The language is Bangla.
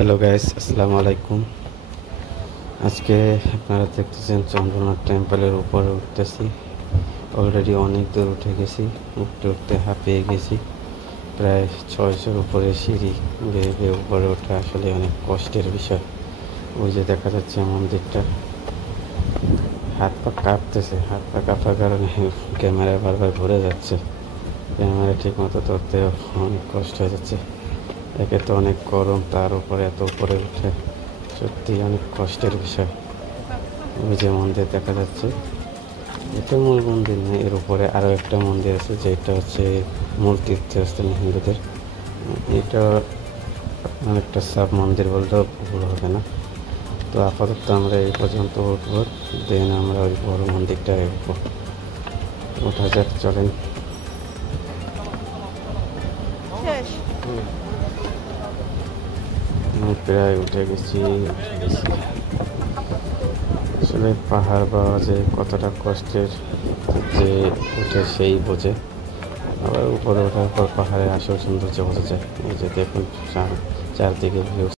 হ্যালো গাইস, আসসালামু আলাইকুম। আজকে আপনারা দেখতেছেন চন্দ্রনাথ টেম্পলের উপরে উঠতেছি। অলরেডি অনেক দূর উঠে গেছি, উঠতে উঠতে হাঁপিয়ে গেছি। প্রায় 600-র উপরে সিঁড়ি বেয়ে বেয়ে উপরে ওঠা আসলে অনেক কষ্টের বিষয়। ওই যে দেখা যাচ্ছে মন্দিরটা, হাত পা কাঁপতেছে। হাত পা কাঁপার কারণে ক্যামেরা বারবার ঘুরে যাচ্ছে। ক্যামেরা ঠিক মতো ধরতে অনেক কষ্ট হয়ে যাচ্ছে। একে তো অনেক গরম, তার উপরে এত উপরে উঠে সত্যি অনেক কষ্টের বিষয়। ওই যে মন্দির দেখা যাচ্ছে, এটা মূল মন্দির না, এর উপরে আরও একটা মন্দির আছে যেটা হচ্ছে মূল তীর্থস্থান হিন্দুদের। এটা অনেকটা সাব মন্দির বললেও ভুল হবে না। তো আপাতত আমরা এই পর্যন্ত উঠব, দেন আমরা ওই বড় মন্দিরটা উঠবো। ওঠা যাক, চলেন। প্রায় উঠে গেছি। আসলে পাহাড় পাওয়া যে কতটা কষ্টের, যে উঠে সেই বোঝে। আবার উপরে ওঠার পর পাহাড়ের আসল সৌন্দর্য বোঝা যায়। এই যে দেখুন চারদিকে ভিউ।